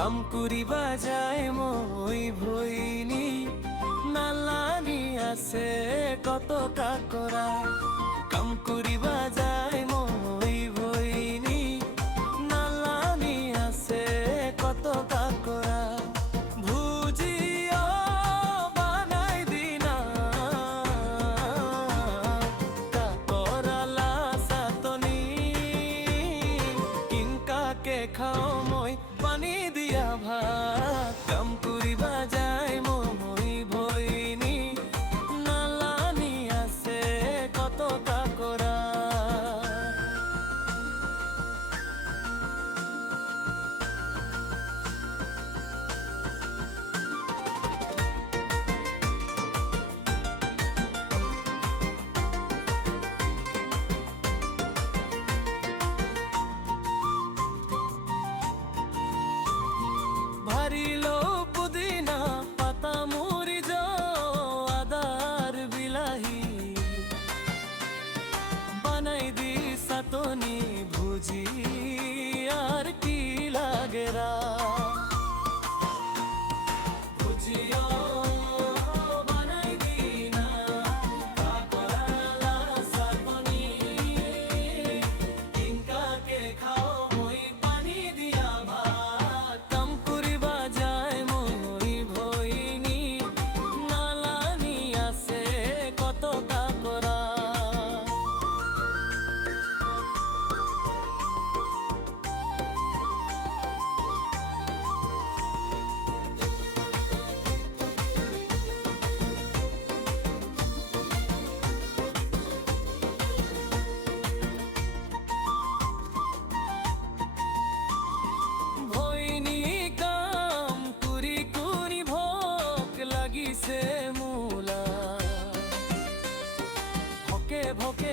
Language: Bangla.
কাম করিবা যায় মই ভইনি নালানি আছে কত কাকরা কাম করিবা যায় মই ভইনি নালানি আছে কত কাকরা ভুজিও বানাই দিনা কাকরালা সাতনি কিংকাকে খাও মই পানি দিয়া ভাত কাম করিবা যায় মই ভইনি নালানি আছে কত কাকরা ভারিলো পুদিনা পাতা মরিচ আদার বিলাহি বানাই দি সাতনি ভুজি আর কি লাগেরা ভুজিও বানাই দিনা কাকরালা সাতনি কিংকাকে খাও মই পানি দিয়া ভাত কাম করিবা যায় মই ভইনি নালানি আছে কত কাকরা লাগিছে মূলা ভকে ভকে